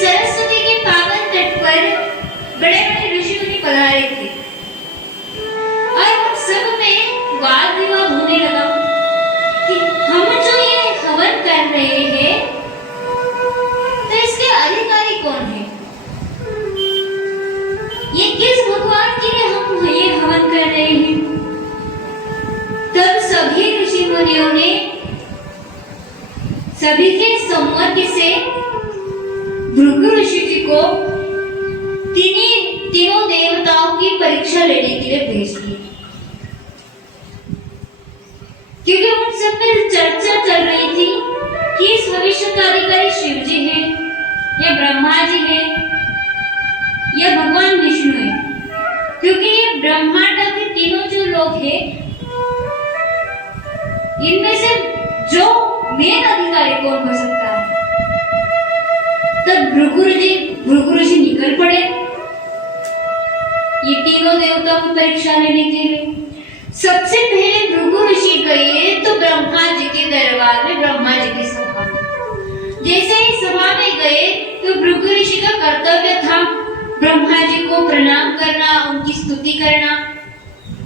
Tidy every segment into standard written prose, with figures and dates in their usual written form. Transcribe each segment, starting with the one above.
सरस्वती के पावन तट पर बड़े बड़े ऋषि मुनि पधारे थे और उन सब में वाद विवाद होने लगा कि हम जो ये हवन कर रहे हैं तो इसके अधिकारी कौन है, ये किस भगवान के लिए हम ये हवन कर रहे हैं। तब सभी ऋषि मुनियों ने सभी के सम्मति से भृगु ऋषि जी को तीनों देवताओं की परीक्षा लेने के लिए भेज दिया, क्योंकि उन सब में चर्चा चल रही थी कि इस भविष्य का अधिकारी शिव जी है या ब्रह्मा जी है या भगवान विष्णु है, क्योंकि ये ब्रह्मांड के तीनों जो लोग हैं इनमें से जो मेन अधिकारी कौन हो सकता है। तब भृगु ऋषि निकल पड़े ये तीनों देवताओं की परीक्षा लेने के लिए। सबसे पहले भृगु ऋषि गए तो ब्रह्मा जी के दरबार में, ब्रह्मा जी की सभा में। जैसे ही सभा में गए तो भृगु ऋषि का कर्तव्य था ब्रह्मा जी को प्रणाम करना, उनकी स्तुति करना,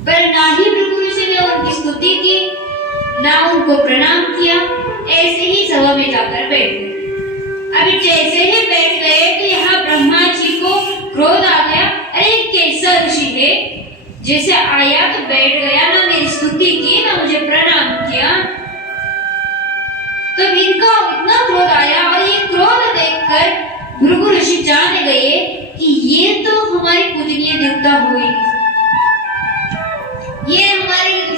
पर ना ही भृगु ऋषि ने उनकी स्तुति की ना उनको प्रणाम किया, ऐसे ही सभा में जाकर बैठ गए। अभी जैसे ही बैठ गए तो यहाँ ब्रह्मा जी को क्रोध आ गया, अरे कैसा ऋषि है, जैसे आया तो बैठ गया, ना मेरी स्तुति की ना मुझे प्रणाम किया। तो इनका इतना क्रोध आया और ये क्रोध देखकर भृगु ऋषि जान गए कि ये तो हमारे पूजनीय देवता हो ही नहीं, ये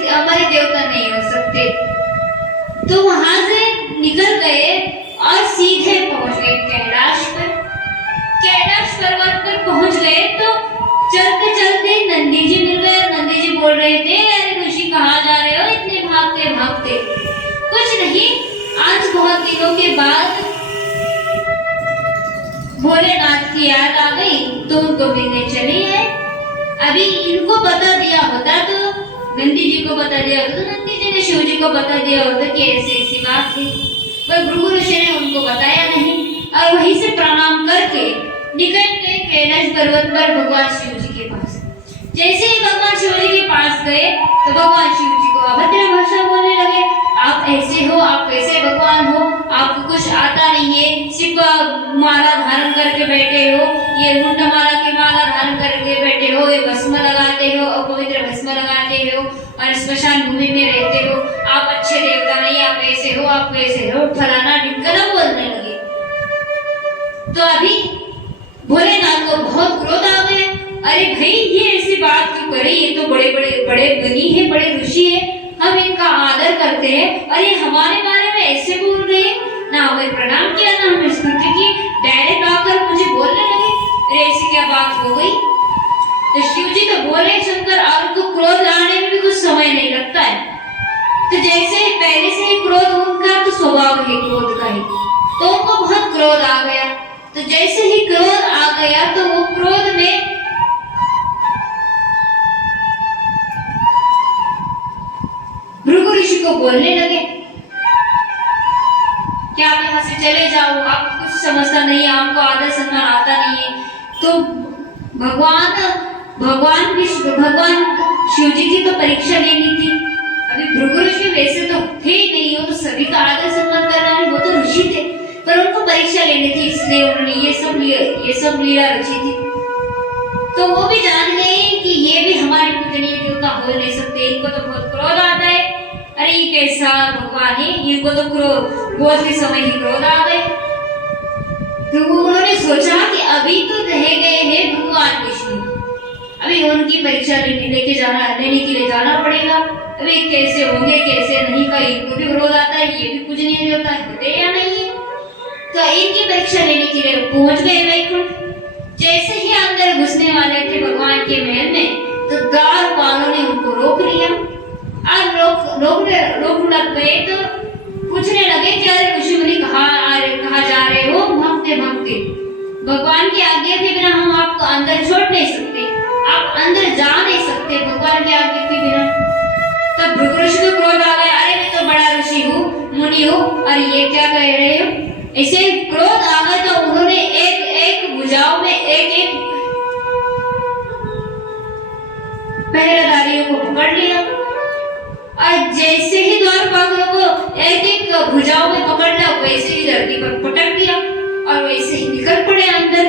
हमारे देवता नहीं हो सकते। तो वहां से निकल गए और सीधे पहुंच गए कैलाश पर। कैलाश पर्वत पर पहुंच गए तो चलते चलते नंदी जी मिल गए। नंदी जी बोल रहे थे, अरे ऋषि कहाँ जा रहे हो इतने भागते भागते। कुछ नहीं, आज बहुत दिनों के बाद भोलेनाथ की याद आ गई तो उनको मिलने चली है। अभी इनको बता दिया होता तो नंदी जी को बता दिया होता तो नंदी जी ने शिव जी को बता दिया होता कि ऐसी बात थी, पर भृगु ऋषि ने उनको बताया नहीं और वहीं से प्रणाम करके निकल गए कैलाश पर्वत पर भगवान शिव जी के पास। जैसे ही भगवान शिव जी के पास गए तो भगवान शिव जी को अभद्र भाषा बोलने लगे, आप ऐसे हो, आप कैसे भगवान हो, आपको कुछ आता नहीं है, सिर्फ माला धारण करके बैठे हो, ये मुंड माला की माला धारण करके बैठे हो, ये भस्म लगाते हो, अपवित्र भस्म लगाते हो और स्मशान भूमि में रहते हो, आप अच्छे देवता नहीं, आप ऐसे हो, आप कैसे हो, फलाना ढिमकाना बोलने लगे। तो अभी भोलेनाथ को बहुत क्रोध आ गया, अरे भाई ये ऐसी बात क्यों करे, ये तो बड़े गनी है, बड़े ऋषि है, हम इनका आदर करते हैं और ये हमारे बारे में ऐसे बोल रहे हैं, ना हमें प्रणाम किया ना हमें स्तुति की, डायरेक्ट आकर मुझे बोलने लगे, अरे ऐसी क्या बात हो गई। तो शिव जी तो बोले शंकर, और उनको क्रोध आने में भी कुछ समय नहीं लगता है। तो जैसे पहले से ही क्रोध उनका तो स्वभाव है क्रोध का ही, तो उनको बहुत क्रोध आ गया। तो जैसे ही क्रोध आ गया तो वो क्रोध में भृगु ऋषि को बोलने लगे, क्या आप यहाँ से चले जाओ, आपको कुछ समझता नहीं है, आपको आदर सम्मान आता नहीं है। तो भगवान शिव जी की तो परीक्षा लेनी थी। अभी भृगु ऋषि वैसे तो थे ही नहीं, वो तो सभी का आदर सम्मान कर रहे हैं, वो तो ऋषि थे, पर उनको परीक्षा लेनी थी, इसलिए उन्होंने ये सब लीला रची थी। तो वो भी जान गए कि ये भी हमारे पूजनीय देवता हो नहीं सकते, इनको तो बहुत क्रोध आता है, अरे ये कैसा भगवान है, इनको तो क्रोध के समय ही क्रोध आ गए। तो उन्होंने सोचा कि अभी तो रह गए हैं भगवान विष्णु, अभी उनकी परीक्षा लेने के लिए जाना पड़ेगा। अभी कैसे होंगे कैसे नहीं का इनको भी क्रोध आता है, ये भी पूजनीय देवता होते या नहीं है। तो इनकी परीक्षा लेने के लिए पहुंच गए वैकुंठ। जैसे ही अंदर घुसने वाले थे भगवान के महल में तो द्वारपालों ने उनको रोक लिया और रोक लग गए तो पूछने लगे कि अरे ऋषि मुनि कहाँ जा रहे हो, भागते भागते। भगवान की आज्ञा के बिना हम आपको अंदर छोड़ नहीं सकते, आप अंदर जा नहीं सकते भगवान की आज्ञा के बिना। तब भृगु ऋषि को क्रोध आ गया, अरे मैं तो बड़ा ऋषि हूँ, मुनि हूँ, और ये क्या कह रहे हो। ऐसे क्रोध आ गया तो उन्होंने एक जैसे ही द्वारपालों को एक एक भुजाओं में पकड़ लिया, वैसे ही धरती पर पटक दिया और वैसे ही निकल पड़े अंदर।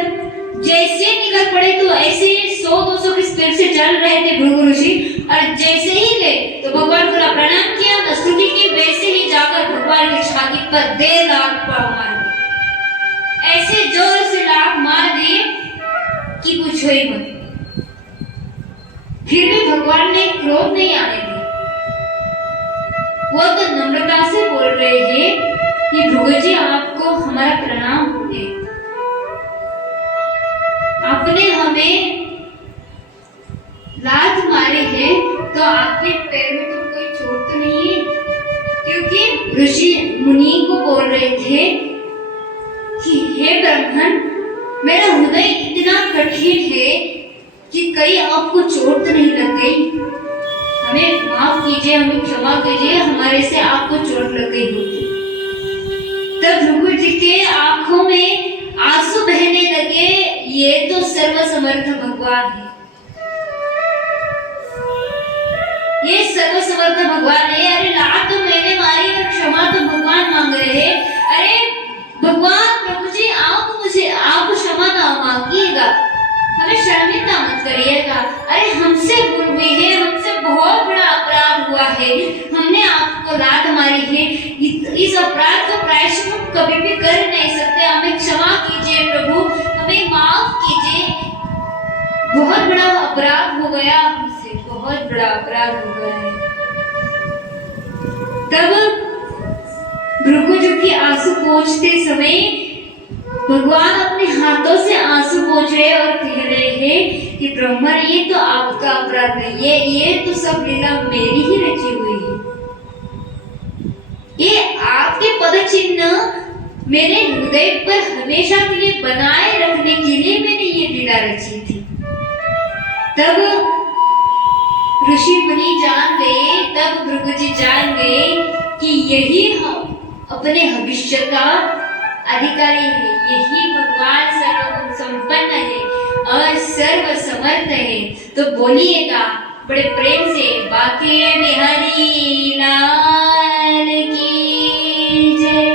जैसे निकल पड़े तो ऐसे 100-200 की स्पीड से चल रहे थे भृगु ऋषि, और जैसे ही गए तो भगवान को प्रणाम किया, स्तुति की, वैसे ही जाकर भगवान की छाती पर 1.5 लाख मार दिए। ऐसे जोर से लाख मार दिए कि पूछो ही मत। फिर भी भगवान ने क्रोध नहीं आने दिया। वो तो नम्रता से बोल रहे हैं कि भृगु जी आपको हमारा प्रणाम है, आपने हमें लात मारे हैं तो आपके पैर में तो कोई चोट तो नहीं है? क्योंकि ऋषि मुनि को बोल रहे थे कि हे ब्राह्मण, मेरा हृदय इतना कठिन है कि कहीं आपको चोट तो नहीं लग गई, हमें माफ कीजिए, हमें क्षमा कीजिए, हमारे से आपको चोट लग गई होगी। तब भृगु जी के आंखों में आंसू बहने लगे। ये तो सर्वसमर्थ भगवान है, ये सर्वसमर्थ भगवान है। अरे लात तो मैंने मारी और क्षमा तो भगवान मांग रहे हैं। अरे भगवान प्रभु जी, आप क्षमा ना मांगिएगा, हमें शर्मिंदा मत करिएगा। अरे हमसे भूल हुई है, हमसे बहुत बड़ा अपराध हुआ है, हमने आपको लात मारी है, इस अपराध का प्रायश्चित हम कभी भी कर नहीं सकते, हमें क्षमा कीजिए प्रभु, हमें माफ कीजिए, बहुत बड़ा अपराध हो गया हमसे, बहुत बड़ा अपराध हो गया है। तब भृगु जी की आंसू पोंछते समय भगवान अपने हाथों से आंसू पोंछ रहे और कह रहे हैं कि ब्रह्मा, ये तो आपका अपराध नहीं है, ये तो सब लीला मेरी ही रची हुई है, ये आपके पद चिन्ह मेरे हृदय पर हमेशा के लिए बनाए रखने के लिए मैंने ये लीला रची थी। तब ऋषि मुनि जान गए, तब भृगु जी जान गए कि यही अपने भविष्य का अधिकारी है, यही भगवान सर्वगुण संपन्न है और सर्व समर्थ है। तो बोलिएगा बड़े प्रेम से, बाके बिहारी लाल की जय।